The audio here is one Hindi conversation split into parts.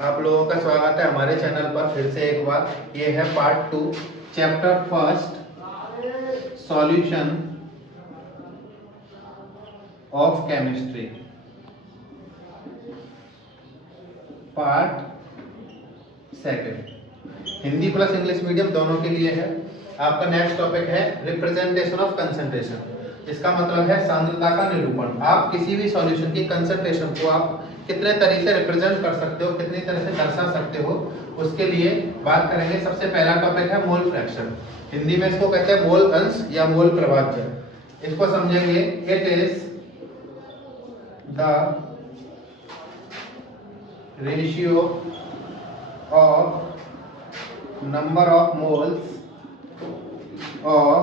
आप लोगों का स्वागत है हमारे चैनल पर फिर से एक बार। ये है part 2 chapter first solution of chemistry part second. Hindi plus English medium दोनों के लिए है। आपका नेक्स्ट टॉपिक है रिप्रेजेंटेशन ऑफ कंसंट्रेशन। इसका मतलब है सांद्रता का निरूपण। आप किसी भी सॉल्यूशन की कंसंट्रेशन को आप कितने तरीके से रिप्रेजेंट कर सकते हो, कितनी तरह से दर्शा सकते हो, उसके लिए बात करेंगे। सबसे पहला टॉपिक है मोल फ्रैक्शन। हिंदी में इसको कहते हैं मोल अंश या मोल प्रभाज्य। इसको समझेंगे। It is the ratio of number of moles of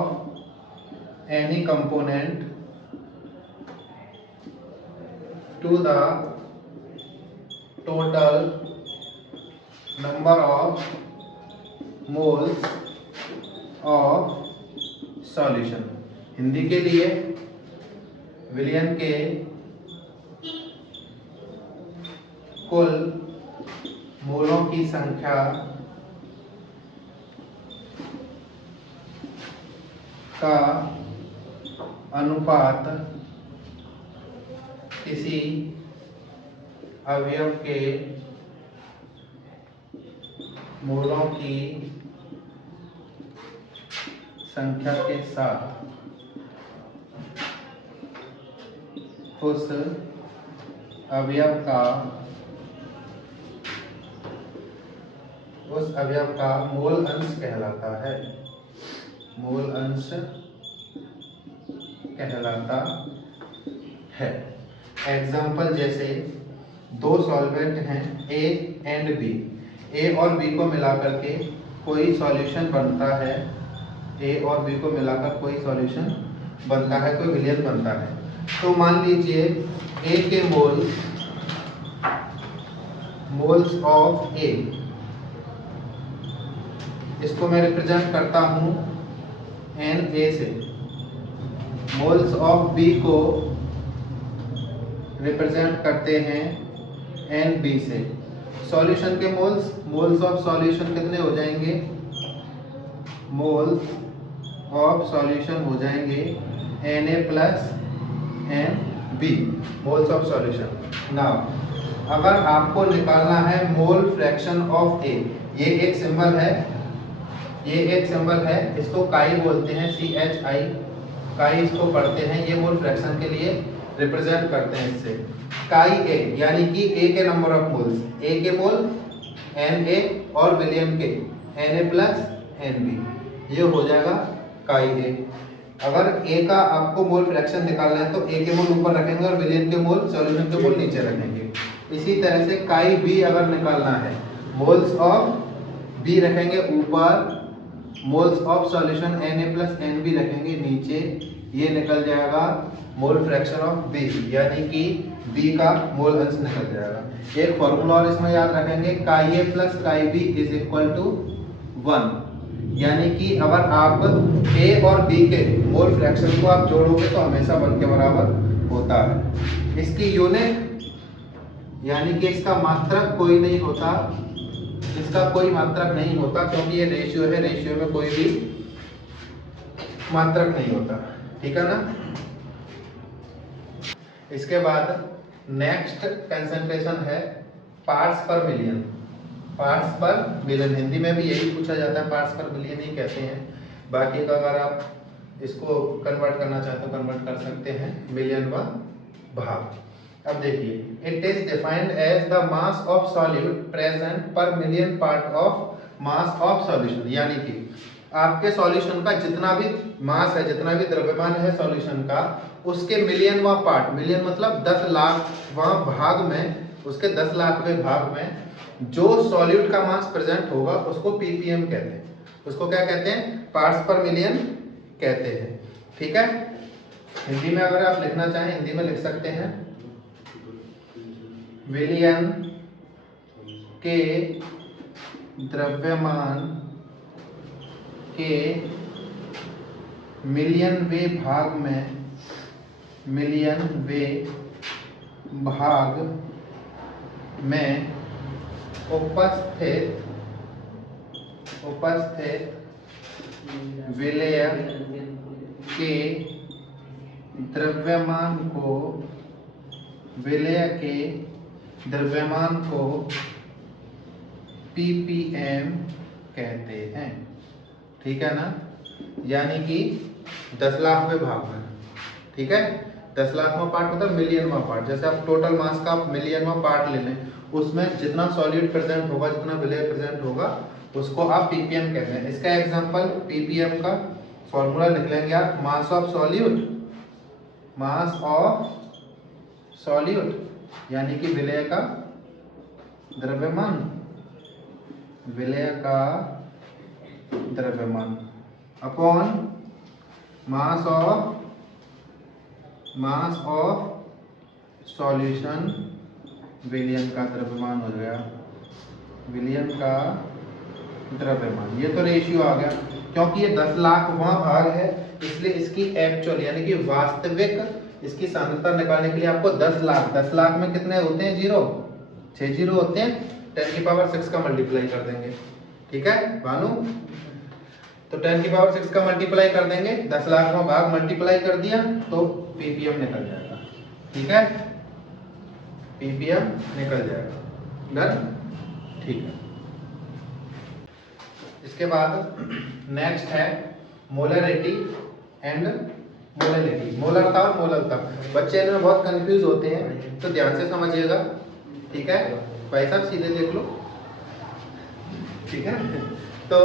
any component to the total number of moles of solution। Hindi के लिए विलयन के कुल मोलों की संख्या का अनुपात किसी अवयव के मोलों की संख्या के साथ उस अवयव का मोल अंश कहलाता है। मोल अंश कहलाता है। एग्जाम्पल जैसे दो सॉल्वेंट हैं ए एंड बी। ए और बी को मिलाकर के कोई सॉल्यूशन बनता है। ए और बी को मिलाकर कोई सॉल्यूशन बनता है, कोई विलयन बनता है। तो मान लीजिए ए के मोल्स ऑफ ए, इसको मैं रिप्रेजेंट करता हूं एन ए से। मोल्स ऑफ बी को रिप्रेजेंट करते हैं एन बी से। सॉल्यूशन के मोल्स ऑफ सॉल्यूशन कितने हो जाएंगे? मोल्स ऑफ सॉल्यूशन हो जाएंगे N A plus N B, moles of solution. Now अगर आपको निकालना है मोल फ्रैक्शन ऑफ ए, ये एक सिंबल है, इसको काई बोलते हैं, CHI, काई इसको पढ़ते हैं। ये मोल फ्रैक्शन के लिए रिप्रेजेंट करते हैं इससे। काई ए यानी कि ए के नंबर ऑफ मोल्स, ए के मोल Na और विलयन के Na प्लस Nb, ये हो जाएगा काई ए। अगर ए का आपको मोल फ्रैक्शन निकालना है तो ए के मोल ऊपर रखेंगे और विलयन के मोल, सॉल्यूशन के मोल नीचे रखेंगे। इसी तरह से काई बी अगर निकालना है, मोल्स ऑफ बी रखेंगे ऊपर, moles of solution Na plus Nb रखेंगे नीचे। ये निकल जाएगा मोल फ्रैक्शन ऑफ बी, यानी कि बी का मोल अंश निकल जाएगा। एक फॉर्मूला और इसमें याद रखेंगे, chi A plus chi B is equal to 1। यानी कि अगर आप ए और बी के मोल फ्रैक्शन को आप जोड़ोगे तो हमेशा 1 के बराबर होता है। इसकी यूनिट यानी कि इसका मात्रक कोई नहीं होता, इसका कोई मात्रक नहीं होता, क्योंकि ये रेशियो है, रेशियो में कोई भी मात्रक नहीं होता। ठीक है ना। इसके बाद नेक्स्ट कंसंट्रेशन है पार्ट्स पर मिलियन। पार्ट्स पर मिलियन हिंदी में भी यही पूछा जाता है, पार्ट्स पर मिलियन ही कहते हैं। बाकी का अगर आप इसको कन्वर्ट करना चाहते हो कन्वर्ट कर सकते हैं मिलियन व भाग। अब देखिए, it is defined as the mass of solute present per million part of mass of solution. यानी कि आपके सॉल्यूशन का जितना भी मास है, जितना भी द्रव्यमान है सॉल्यूशन का, उसके मिलियनवां पार्ट, मिलियन मतलब 10 लाखवां भाग में, उसके 10 लाखवें भाग में जो सॉल्यूट का मास प्रेजेंट होगा उसको ppm कहते हैं। उसको क्या कहते हैं? पार्ट्स पर मिलियन कहते हैं। ठीक है। हिंदी में अगर आप लिखना चाहें हिंदी में लिख सकते हैं, विलयन के द्रव्यमान के मिलियनवे भाग में उपस्थित विलेय के द्रव्यमान को ppm कहते हैं। ठीक है ना, यानी कि 10 लाख में भाग में, ठीक है, 10 लाख में पार्ट मतलब मिलियन में पार्ट। जैसे आप टोटल मास का मिलियन में पार्ट ले लें, उसमें जितना सॉलिड प्रेजेंट होगा, जितना विलेय प्रेजेंट होगा, उसको आप ppm कहते हैं। इसका एग्जांपल ppm का फॉर्मूला लिख लेंगे आप, मास ऑफ सॉल्यूट यानी कि विलेय का द्रव्यमान अपॉन मास ऑफ सॉल्यूशन, विलयन का द्रव्यमान हो गया, विलयन का द्रव्यमान। ये तो रेशियो आ गया, क्योंकि ये 10 लाख वहां भाग है, इसलिए इसकी एक्चुअल यानी कि वास्तविक इसकी सांद्रता निकालने के लिए आपको 10 लाख में कितने होते हैं? 6 जीरो होते हैं, 10 की पावर 6 का मल्टीप्लाई कर देंगे। ठीक है भानु, तो 10 की पावर 6 का मल्टीप्लाई कर देंगे, 10 लाख में भाग मल्टीप्लाई कर दिया तो ppm निकल जाएगा। ठीक है, ppm निकल जाएगा, डन। ठीक है, इसके बाद नेक्स्ट है मोलरिटी एंड मोलैलिटी। मोलरता और मोलरता, बच्चे इनमें बहुत कंफ्यूज होते हैं, तो ध्यान से समझिएगा। ठीक है भाई साहब, सीधे देख लो। ठीक है, तो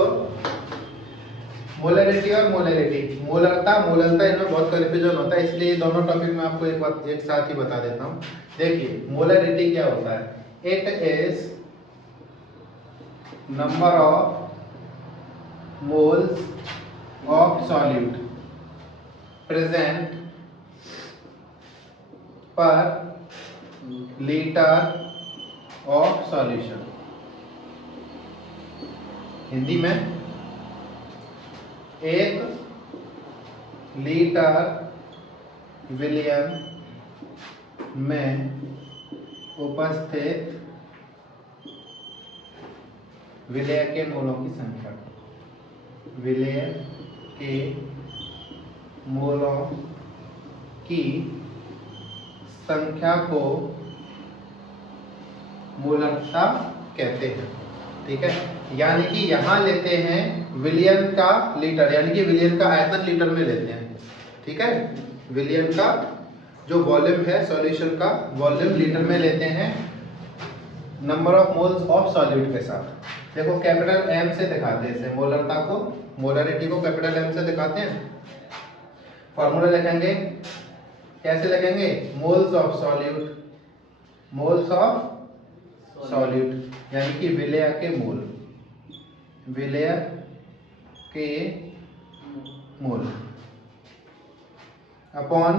मोलरिटी और मोलैलिटी, मोलरता मोलरता, इनमें बहुत कंफ्यूजन होता है, इसलिए दोनों टॉपिक में आपको एक साथ ही बता देता हूँ। देखिए मोलरिटी क्या होता है? It is number of moles of solute present पर लीटर ऑफ सॉल्यूशन। हिंदी में 1 लीटर विलयन में उपस्थित विलेय के मोलों की संख्या, विलेय के मोलों की संख्या को मोलरता कहते हैं। ठीक है, यानी कि यहाँ लेते हैं विलियन का लीटर, यानी कि विलियन का आयतन लीटर में लेते हैं। ठीक है, विलियन का जो वॉल्यूम है सॉल्यूशन का, वॉल्यूम लीटर में लेते हैं number of moles of solute के साथ। देखो कैपिटल एम से दिखाते हैं इसे, मोलरता को, मोलरिटी को कैपिटल एम से दिखाते हैं। फॉर्मूला लिखेंगे, कैसे लिखेंगे? Moles of solute, moles of solute यानी कि विलेय के मोल, विलेय के mole upon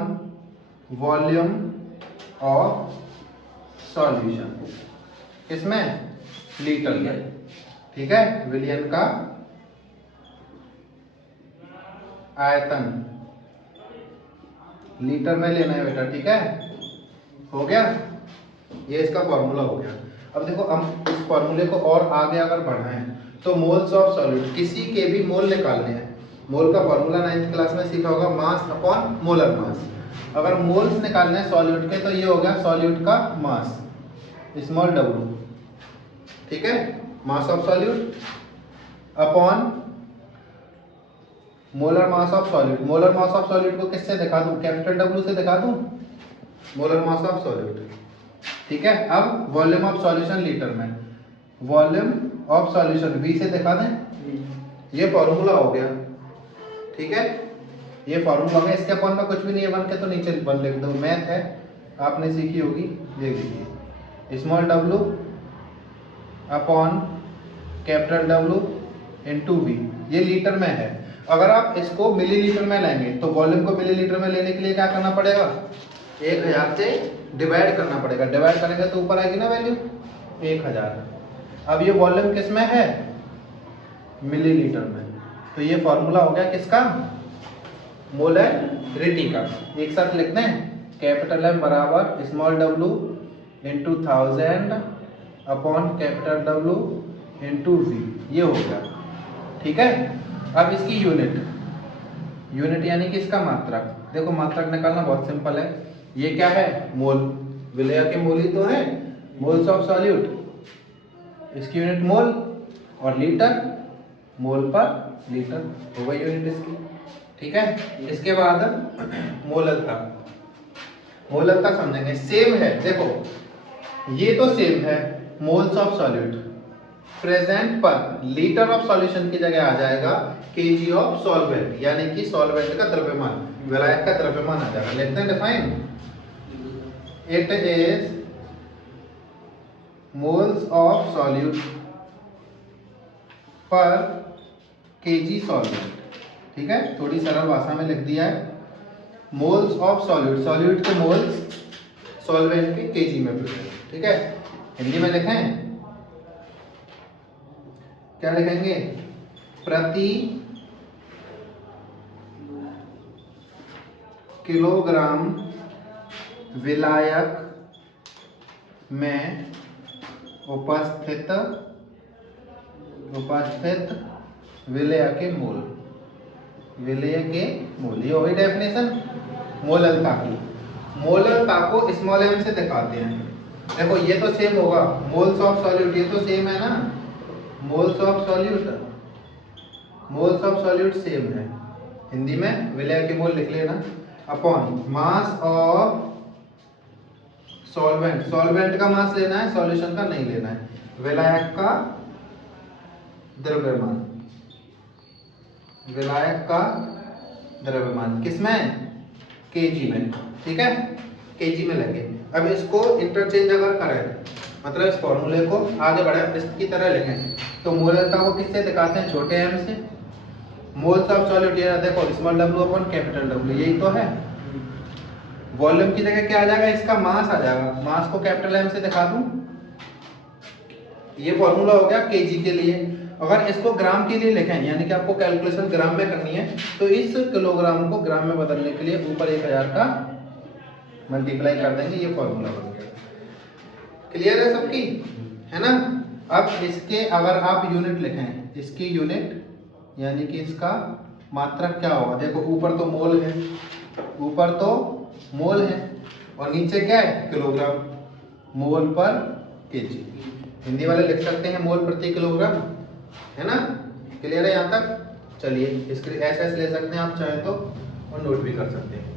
volume of solution, किसमें? लीटर में। ठीक है, विलियन का आयतन लीटर में लेना है बेटा। ठीक है, हो गया, ये इसका फॉर्मूला हो गया। अब देखो हम इस फॉर्मूले को और आगे अगर बढ़ाएं तो मोल्स ऑफ सॉल्यूट, किसी के भी मोल निकालने हैं। मोल का फॉर्मूला 9th क्लास में सीखा होगा, मास अपॉन मोलर मास। अगर मोल्स निकालने हैं सॉल्यूट के तो ये हो गया सॉल्यूट का मास, स्मॉल w। ठीक है, मास of solute upon molar mass of solute. Molar mass of solute को किससे दिखा दूं? कैपिटल W से दिखा दूं, मोलर मास ऑफ सॉल्यूट। ठीक है, अब वॉल्यूम ऑफ सॉल्यूशन लीटर में, वॉल्यूम ऑफ सॉल्यूशन V से दिखा दें। ये फॉर्मूला हो गया। ठीक है, ये फॉर्मूला हो गया, इसके अपॉन में कुछ भी नहीं है, 1 के तो नीचे 1 लिख दो, मैथ है आपने सीखी होगी। ये देखिए small w upon capital W into V, ये लीटर में है। अगर आप इसको मिलीलीटर में लेंगे तो वॉल्यूम को मिलीलीटर में लेने के लिए क्या करना पड़ेगा? 1000 से डिवाइड करना पड़ेगा। डिवाइड करेंगे तो ऊपर आएगी ना वैल्यू 1000। अब ये वॉल्यूम किस में है? मिलीलीटर में। तो ये फॉर्मूला हो गया किसका? मोलरिटी का। एक साथ लिखते हैं, कैपिटल M बराबर small w into 1000 upon capital W into V, ये हो गया। ठीक है, अब इसकी यूनिट यानी कि इसका मात्रक। देखो मात्रक निकालना बहुत सिंपल है, ये क्या है, मोल, विलेय के मोल ही तो है, मोल्स ऑफ सॉल्यूट। इसकी यूनिट मोल, और लीटर मोल पर लीटर हो गई यूनिट इसकी। ठीक है, इसके बाद मोललता। मोललता समझेंगे, सेम है, देखो ये तो सेम है, मोल्स ऑफ सॉल्यूट प्रेजेंट पर लीटर ऑफ सॉल्यूशन की जगह आ जाएगा केजी ऑफ सॉल्वेंट, यानी कि सॉल्वेंट का द्रव्यमान, विलायक का द्रव्यमान आ जाएगा। लिखते हैं define, it is moles of solute पर केजी सॉल्वेंट। ठीक है, थोड़ी सरल भाषा में लिख दिया है, मोल्स ऑफ सॉल्यूट, सॉल्यूट के मोल्स सॉल्वेंट के केजी में प्रेजेंट। ठीक है, हिंदी में लिखें, क्या लिखेंगे, प्रति किलोग्राम विलायक में उपस्थित विलेय के मोल, विलेय के मोल, ये हो गई डेफिनेशन मोललता की। मोललता को स्मॉल एम से दिखाते हैं। देखो ये तो सेम होगा, मोल्स ऑफ सॉल्यूट, ये तो सेम है ना, मोल्स ऑफ सॉल्यूट सेम है। हिंदी में विलेय के मोल लिख लेना, upon mass of solvent, solvent का मास लेना है, सॉल्यूशन का नहीं लेना है, विलायक का द्रव्यमान, विलायक का द्रव्यमान किसमें, केजी में। ठीक है, केजी में लगे। अब इसको इंटरचेंज अगर करें, मतलब इस फॉर्मूले को आगे बढ़े इसकी तरह लिखें, तो मोललता को किससे दिखाते हैं, छोटे एम से। मोल्स ऑफ सॉल्यूट, ये देखो small W upon capital W, यही तो है। वॉल्यूम की जगह क्या आ जाएगा, इसका मास आ जाएगा, मास को कैपिटल एम से दिखा दूं, ये फॉर्मूला हो गया केजी के लिए। अगर इसको ग्राम के लिए लिखें, यानी कि आपको कैलकुलेशन ग्राम में करनी है, तो इस किलोग्राम को ग्राम में बदलने के लिए ऊपर 1000 का मल्टीप्लाई कर देंगे, ये फॉर्मूला बन गया। क्लियर है सबकी, है ना। अब इसके अगर आप यूनिट लिखें, इसकी यूनिट यानी कि इसका मात्रक क्या होगा, देखो ऊपर तो मोल है, ऊपर तो मोल है, और नीचे क्या है, किलोग्राम, मोल पर केजी। हिंदी वाले लिख सकते हैं मोल प्रति किलोग्राम, है ना। क्लियर है यहाँ तक। चलिए इसके लिए एस ले सकते हैं आप चाहे तो, और नोट भी कर सकते हैं।